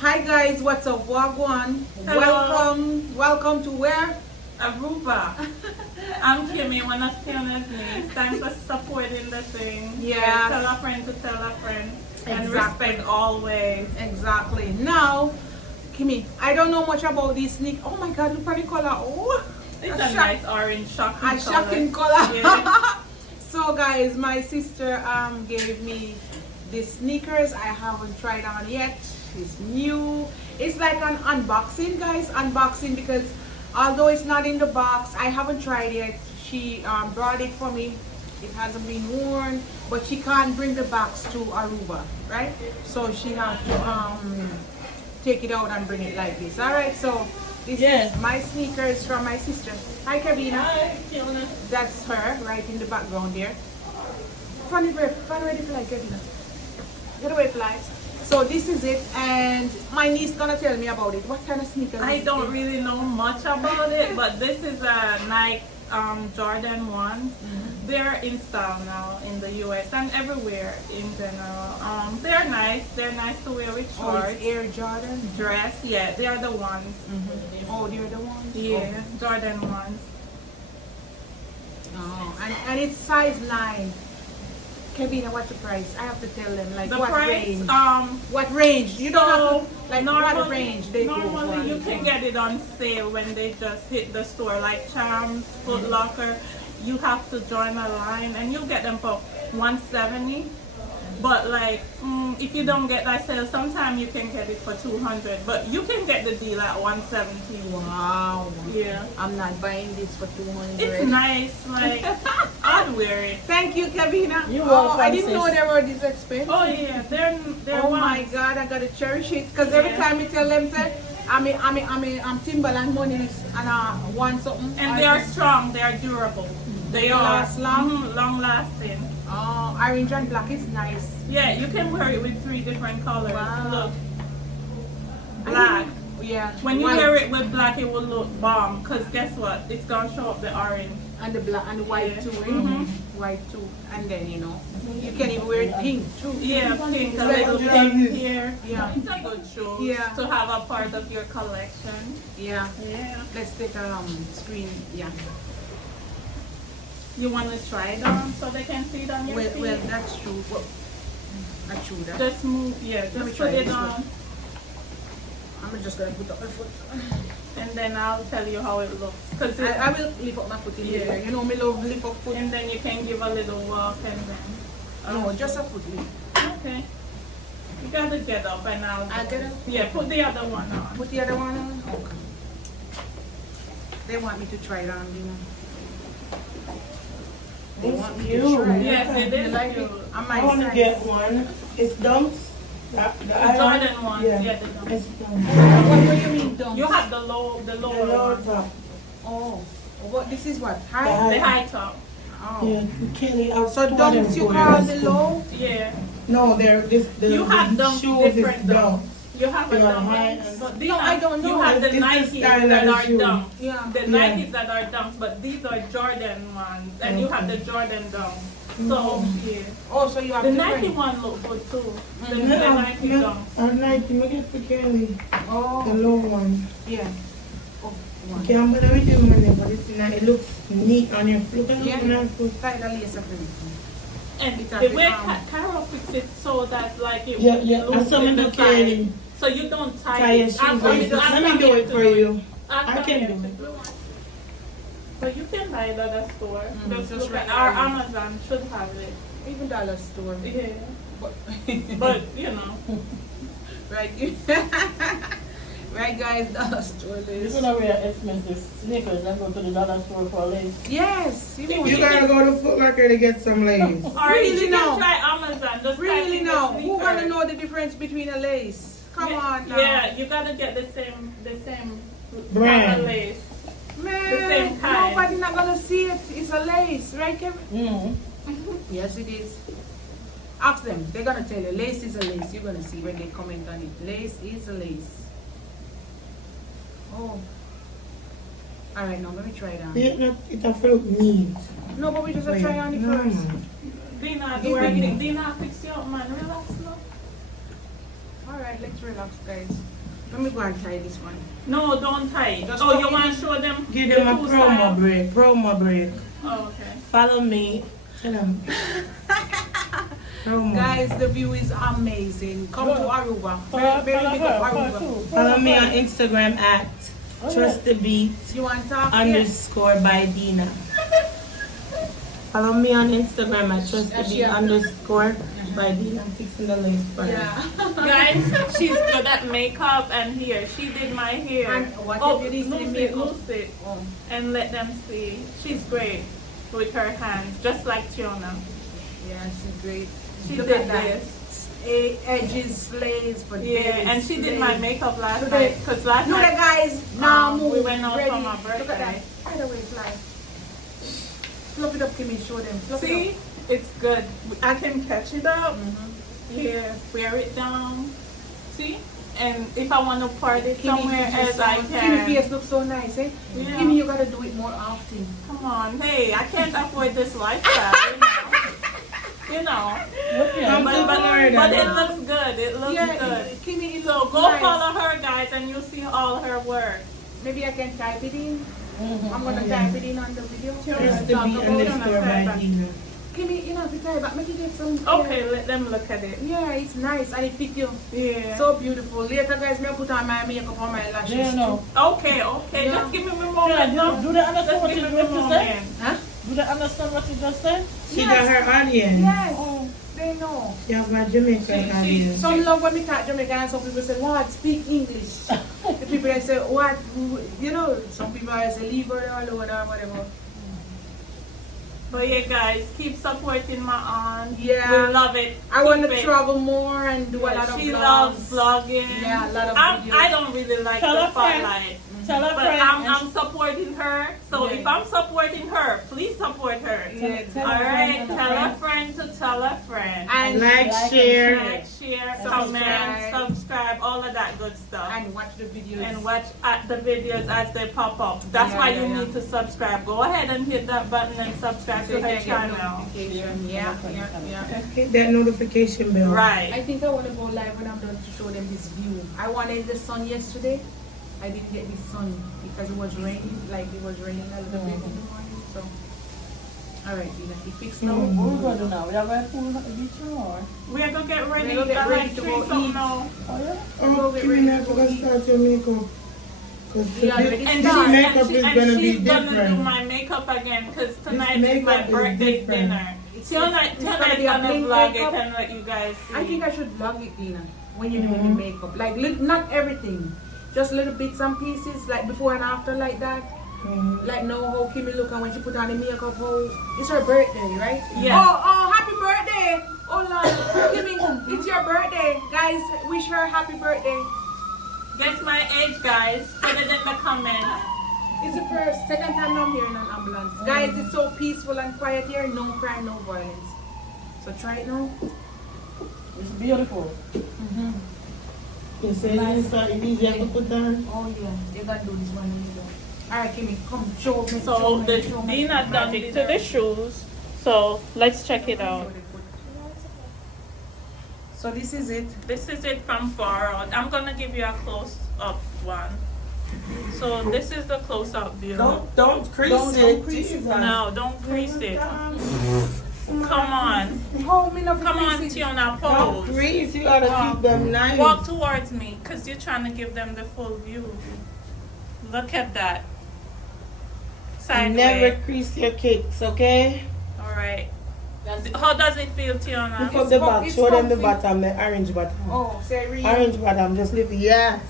Hi guys, what's up? Wagwan. Welcome to where? Aruba. I'm Kimmy, one of Tionia's niece. Thanks for supporting the thing. Yeah. Tell a friend to tell a friend. And Exactly. respect always. Exactly. Now, Kimmy, I don't know much about this sneak. Oh my God, look at the color. Oh, It's a nice orange shocking a shocking color. Yeah. So guys, my sister gave me these sneakers. I haven't tried on yet. It's new. It's like an unboxing, guys. Unboxing because although it's not in the box, I haven't tried it. She brought it for me. It hasn't been worn, but she can't bring the box to Aruba, right? So she has to take it out and bring it like this. All right, so this is my sneakers from my sister. Hi, Kavina. Hi, Tionia. That's her right in the background there. Funny ready fly, Kavina. Get away, flies. So this is it, and my niece gonna tell me about it. What kind of sneakers? I don't really know much about it, but this is a Nike Jardan one. They're in style now in the US and everywhere in general. They're nice. They're nice to wear with Oh, shorts. it's Air Jordan. Dress, yeah, they are the ones. Oh, they're the ones. Yeah, Jordan ones. Oh, and it's size 9. Kevin, what's the price? I have to tell them like The what price, range. What range? You don't have to like what range they go for. normally you can get it on sale when they just hit the store, like Charms, Foot Locker. You have to join a line and you'll get them for $170. But like, if you don't get that sale, sometimes you can get it for $200. But you can get the deal at $170. Wow. Yeah. I'm not buying this for 200. It's nice. Like, I'd wear it. Thank you, Kevina. You're Oh, welcome, I didn't know sis. they were this expensive. Oh yeah, they're Oh my ones. God, I gotta cherish it. Cause every Yeah. time I tell them, say, I'm Timberland money and I want something. And they are strong. They are durable. They are last long? long lasting. Oh, orange and black is nice. Yeah, you can wear it with 3 different colors. Wow. Look, I black. think- Yeah. When you white. wear it with black, it will look bomb. Cause guess what? It's gonna show up the orange. And the black and the white Yeah. too. Mhm. White too. And then you can even wear it pink too. Yeah, pink, a It's like little just- pink here. Yeah. It's a good show. Yeah. To have a part of your collection. Yeah. Yeah. Let's take a screen. Yeah. You wanna try it on so they can see it on your Well, feet? well, that's true. Well, that's true. That. Just move. Yeah, Let me just try put it this on. one. I'm just gonna put up my foot. And then I'll tell you how it looks. Cause it, I will lift up my foot in Yeah. the air. You know me love lift up foot. and then you can give a little walk and then. No, just a foot lift. Okay. You gotta get up and I get up. Yeah, put the other one on. Put the other one on. Okay. They want me to try it on, you know. They want me to cute. try it. Yes, it You is like cute. it? I I might want to size. get one. It's dunks. The iron. Jordan ones, Yeah, yeah, they don't. it's dunks. What do you mean, don't? You have the lower The lower one. top. Oh, what? This is what? High? The The high top. Oh. Yeah, Kelly. I've So stored don't them you for call in the school. low? Yeah. No, they're this. The You have dunks, shoes is different dunks. dunks. You have a They are dunk. high and- But No, I don't know. You have the It's the Nikes style that of the are shoe. dunks. Yeah. The Yeah. Nikes that are dunks, but these are Jordan ones, and you have the Jordan dunks. So yeah, Oh, so you have the different. Nike one look good too. The Yeah, Nike yeah, dunks. Our Nike, make it for Kelly. The Oh, low one. yeah. Oh, one. Okay, I'm gonna with you money, but it's nice. It looks neat on your foot. Look at Yeah. it on your foot. Tie the lace up in. And It's a the bit, way um, Carol fixed it so that like it Yeah, would yeah. look And some in of the the Kelly. side. So you don't tie Tie your it. shoes. Ask me to- ask Let me me do it to for do you. Ask I me can to do do it. But you can buy it at the store. Just just look at right our there. Amazon should have it. Even dollar store. Yeah. But, But you know. right, right, guys, dollar store You're lace. gonna wear expensive sneakers and go to the dollar store for lace. Yes, you know. You gotta go to Foot Locker to get some lace. Or Really you now? can try Amazon. Just Really type in the now, who sneaker. wanna know the difference between a lace? Come on now. Yeah, you gotta get the same Brand. kind of lace. Man, the same kind. nobody not gonna see it. It's a lace, right, Kevin? Mm. Yes, it is. Ask them. They're gonna tell you. Lace is a lace. You're gonna see when they comment on it. Lace is a lace. Oh. All right, now let me try it on. It a fruit neat. No, but we just try on it No, first. man. Dina, Give do me- anything. Dina, fix you up, man. Relax, no. All Alright, let's relax, guys. Let me go and try this one. No, don't tie. Just Oh, pop you it want in. to show them? Give the them a two promo styles? break. Promo break. Oh, okay. Follow me. Tell them. Promo. Guys, the view is amazing. Come to Aruba. Very, very big of Aruba. Follow me on Instagram at Trust the Beat You want to talk? underscore by Dina. Follow me on Instagram at Trust the Beat underscore by Dina. I'm fixing the link for her. Yeah. Guys, she's good at makeup and hair. She did my hair. And what Oh, if you did loose it, makeup? loose it. And let them see. She's great with her hands, just like Tionia. Yeah, she's great. She Look did at that. this. Edges, slays for Yeah, days, and she did my slays. makeup last Look night. at Because last Look at night, guys. Now move. we went out ready. for my Look at that. birthday. By the way, fly. Fluff it up, Kimmy. Show them. Fluff See, it it's good. I can catch it up. up. Here, wear it down. See? And if I want to party Kimmy, somewhere else, I Kimmy can. face looks so nice, eh? Yeah. Kimmy, you gotta do it more often. Come on, hey, I can't afford this lifestyle, you know. Come But, to but Florida. it looks good. It looks good. Kimmy, it So looks go nice. follow her, guys, and you'll see all her work. Maybe I can type it in. I'm gonna type it in on the video. Trust the Beat underscore by Dina. Kimmy, you know, if you type, but make it get some. Okay, let them look at it. Yeah, it's nice and it fit you. Yeah. So beautiful. Later, guys, me put on my makeup on my lashes. Yeah, no. Okay, Yeah. just give me a moment. Yeah, do they understand Just what give you me a just said? moment. Huh? Do they understand what you just said? She got her audience. Yes, Oh. they know. She have a Jamaican audience. Some love when we talk Jamaican and some people say, Lord, speak English. The people that say, what? You know, some people say, leave her alone or whatever. But yeah, guys, keep supporting my aunt. Yeah. We love it. I want Keep to it. travel more and do a lot of She vlogs. loves vlogging. Yeah, a lot of I videos. don't really like Tell the her friend. spotlight. Tell her But friend. I'm supporting her. So Yeah. if I'm supporting her, please support her. Yeah, Tell All her right, friend, tell a friend to tell a friend. And Like, Like, share. Like, share, Subscribe. comment, subscribe, all of that good stuff. and watch the videos. And watch at the videos as they pop up. That's Yeah, why yeah, you yeah. need to subscribe. Go ahead and hit that button and subscribe So to you her can get channel. notification. Yeah, yeah. Hit that notification bell. Right. I think I want to go live when I'm done to show them this view. I wanted the sun yesterday. I didn't get the sun because it was raining. Like it was raining a little bit in the morning. So, all right, Dina, you fixed now. What we gonna do now? We have a pool at the beach or? We're gonna get ready. We're gonna get I ready like to three go something eat. now. Oh yeah? Oh, Kimmy, I forgot to start your makeup. Because Yeah, this but it's And, done. this makeup is and going to be she's gonna do different. my makeup again because tonight is makeup my is birthday different. dinner. It's Tionia gonna is be a gonna bling vlog makeup. it and let you guys see. I think I should vlog it, Dina, when you're doing the makeup. Like, not everything. Just little bits and pieces, like before and after, like that. Like, know how Kimmy look and when she put on the makeup, how it's her birthday, right? Yeah. Oh, happy birthday! Oh, Lord. Kimmy, it's your birthday. Guys, wish her happy birthday. Guess my age, guys. Put it in the comments. It's the second time I'm hearing an ambulance. Guys, it's so peaceful and quiet here. No crime, no violence. So try it now. It's beautiful. You say it's easier to put on? Oh, yeah. You're going to do this one. Alright, Kimmy, come show me. So the Dina done to the shoes. So let's check it out. So this is it. This is it from far out. I'm gonna give you a close up one. So this is the close up view. Don't crease Don't it. crease it. No, don't crease it. Come on. Oh, me love Come on, crease it. Tiona, Don't pose. crease. You got to keep them nice. Walk towards me because you're trying to give them the full view. Look at that. And Sideways. never crease your cakes, okay? All right. How does it feel, Tiona? Lift up the back. it's Show them the comfy. bottom, the orange bottom. Oh, say real. Orange bottom. Just lift it. Yes.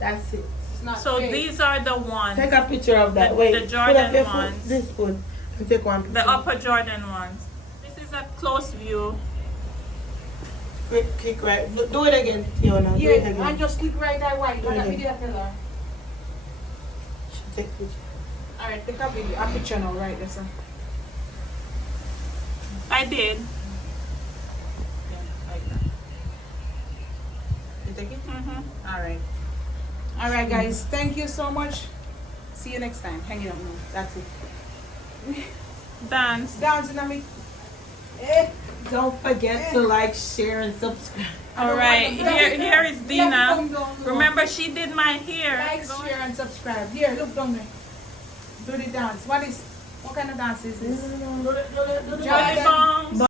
That's it. It's not So fake. these are the ones. Take a picture of that. The- Wait. the put Jardan up your ones. foot. This foot. And take one picture. The upper Jordan ones. This is a close view. Quick, click right. Do it again, Tiona. Do it Yeah, again. and just click right that white. Do Take a it video, tell her. Take picture. Alright, take a video, a picture now, right there, sir. I did. Yeah, like that. You take it? Mm-hmm. Alright. Alright, guys, thank you so much. See you next time. Hang it up now. That's it. Dance. Down to me. Eh. Don't forget to like, share, and subscribe. All right, here is Dina. Remember, she did my hair. Like, share, and subscribe. Here, look down there. Do the dance. What kind of dance is this? Do the Jardan. Bong.